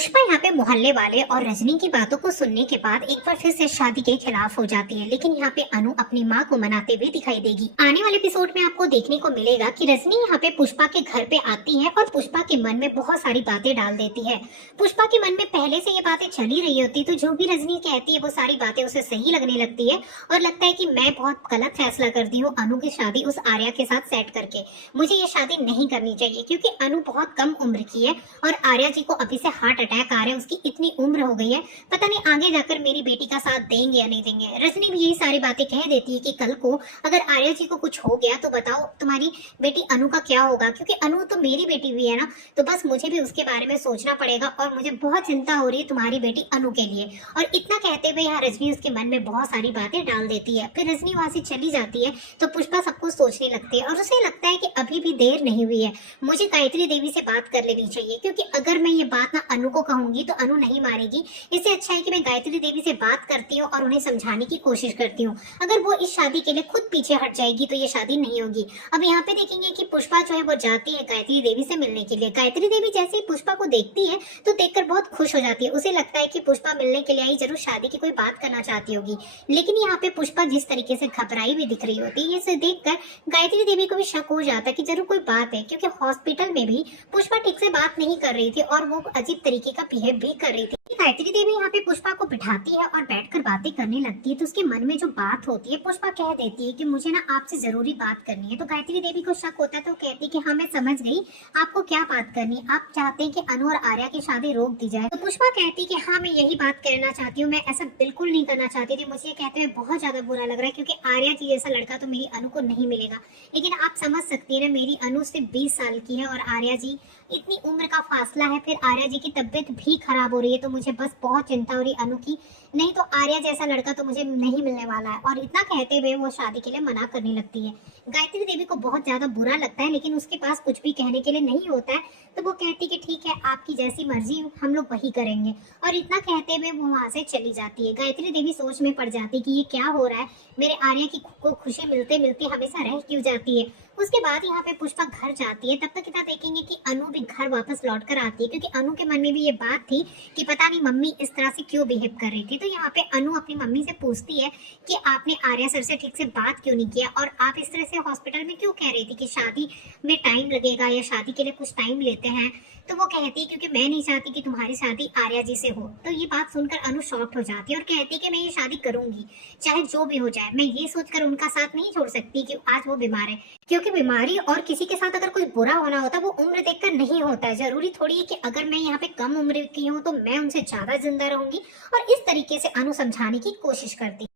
पुष्पा यहाँ पे मोहल्ले वाले और रजनी की बातों को सुनने के बाद एक बार फिर से शादी के खिलाफ हो जाती है। लेकिन यहाँ पे अनु अपनी माँ को मनाते हुए दिखाई देगी। आने वाले एपिसोड में आपको देखने को मिलेगा कि रजनी यहाँ पे पुष्पा के घर पे आती है और पुष्पा के मन में बहुत सारी बातें डाल देती है। पुष्पा के मन में पहले से ये बातें चली रही होती, तो जो भी रजनी कहती है वो सारी बातें उसे सही लगने लगती है और लगता है कि मैं बहुत गलत फैसला करती हूँ अनु की शादी उस आर्या के साथ सेट करके। मुझे ये शादी नहीं करनी चाहिए क्योंकि अनु बहुत कम उम्र की है और आर्या जी को अभी से हार्ट अटैक आ रहा है। उसकी इतनी उम्र हो गई है, पता नहीं आगे जाकर मेरी बेटी का साथ देंगे या नहीं देंगे। रजनी भी यही सारी बातें कह देती है कि कल को अगर आर्या जी को कुछ हो गया तो बताओ तुम्हारी बेटी अनु का क्या होगा, क्योंकि अनु तो मेरी बेटी भी है ना। तो बस मुझे भी उसके बारे में सोचना पड़ेगा और मुझे बहुत चिंता हो रही है तुम्हारी बेटी अनु के लिए। और इतना कहते हुए यहाँ रजनी उसके मन में बहुत सारी बातें डाल देती है। फिर रजनी वहां से चली जाती है तो पुष्पा सब कुछ सोचने लगती है और उसे लगता है कि अभी भी देर नहीं हुई है, मुझे गायत्री देवी से बात कर लेनी चाहिए, क्योंकि अगर मैं ये बात ना अनु को कहूंगी तो अनु नहीं मारेगी। इससे अच्छा है कि मैं गायत्री देवी से बात करती हूँ और उन्हें समझाने की कोशिश करती हूँ। अगर वो इस शादी के लिए खुद पीछे हट जाएगी तो ये शादी नहीं होगी। अब यहाँ पे देखेंगे कि पुष्पा जो है वो जाती है गायत्री देवी से मिलने के लिए। गायत्री देवी जैसे ही पुष्पा को देखती है तो देखकर बहुत खुश हो जाती है। उसे लगता है कि पुष्पा मिलने के लिए आई, जरूर शादी की कोई बात करना चाहती होगी। लेकिन यहाँ पे पुष्पा जिस तरीके से घबराई हुई दिख रही होती है, इसे देखकर गायत्री देवी को भी शक हो जाता है कि जरूर कोई बात है, क्योंकि हॉस्पिटल में भी पुष्पा ठीक से बात नहीं कर रही थी और वो अजीब तरीके का बिहेव भी कर रही थी। गायत्री देवी यहाँ पे पुष्पा को बिठाती है और बैठकर बातें करने लगती है। तो उसके मन में जो बात होती है, पुष्पा कह देती है कि मुझे ना आपसे जरूरी बात करनी है। तो गायत्री देवी को शक होता है तो कहती है कि हाँ मैं समझ गई, आपको क्या बात करनी है, आप चाहते हैं कि अनु और आर्या की शादी रोक दी जाए। तो पुष्पा कहती है कि हाँ मैं यही बात कहना चाहती हूँ, मैं ऐसा बिल्कुल नहीं करना चाहती थी। मुझे ये कहते हुए बहुत ज्यादा बुरा लग रहा है क्योंकि आर्या जी जैसा लड़का तो मेरी अनु को नहीं मिलेगा। लेकिन आप समझ सकती है ना, मेरी अनु सिर्फ 20 साल की है और आर्या जी इतनी उम्र का फासला है, फिर आर्या जी की तबीयत भी खराब हो रही है। तो मुझे बस बहुत चिंता हो रही अनु की, नहीं तो आर्या जैसा लड़का तो मुझे नहीं मिलने वाला है। और इतना कहते हुए वो शादी के लिए मना करने लगती है। गायत्री देवी को बहुत ज्यादा बुरा लगता है, लेकिन उसके पास कुछ भी कहने के लिए नहीं होता है। तो वो कहती कि ठीक है, आपकी जैसी मर्जी, हम लोग वही करेंगे। और इतना कहते हुए वो वहां से चली जाती है। गायत्री देवी सोच में पड़ जाती है कि ये क्या हो रहा है, मेरे आर्या की को खुशी मिलते मिलते हमेशा रह क्यों जाती है। उसके बाद यहाँ पे पुष्पा घर जाती है। तब तक इतना देखेंगे कि अनु भी घर वापस लौट कर आती है, क्योंकि अनु के मन में भी ये बात थी कि पता नहीं मम्मी इस तरह से क्यों बिहेव कर रही थी। तो यहाँ पे अनु अपनी मम्मी से पूछती है कि आपने आर्या सर से ठीक से बात क्यों नहीं किया और आप इस तरह से हॉस्पिटल में क्यों कह रही थी कि शादी में टाइम लगेगा या शादी के लिए कुछ टाइम लेते हैं। तो वो कहती है क्योंकि मैं नहीं चाहती कि तुम्हारी शादी आर्या जी से हो। तो ये बात सुनकर अनु शॉक्ड हो जाती है और कहती है कि मैं ये शादी करूंगी चाहे जो भी हो जाए। मैं ये सोचकर उनका साथ नहीं छोड़ सकती कि आज वो बीमार है, क्योंकि बीमारी और किसी के साथ अगर कुछ बुरा होना होता वो उम्र देखकर नहीं होता है। जरूरी थोड़ी है कि अगर मैं यहाँ पे कम उम्र की हूँ तो मैं उनसे ज्यादा जिंदा रहूंगी। और इस तरीके से अनु समझाने की कोशिश करती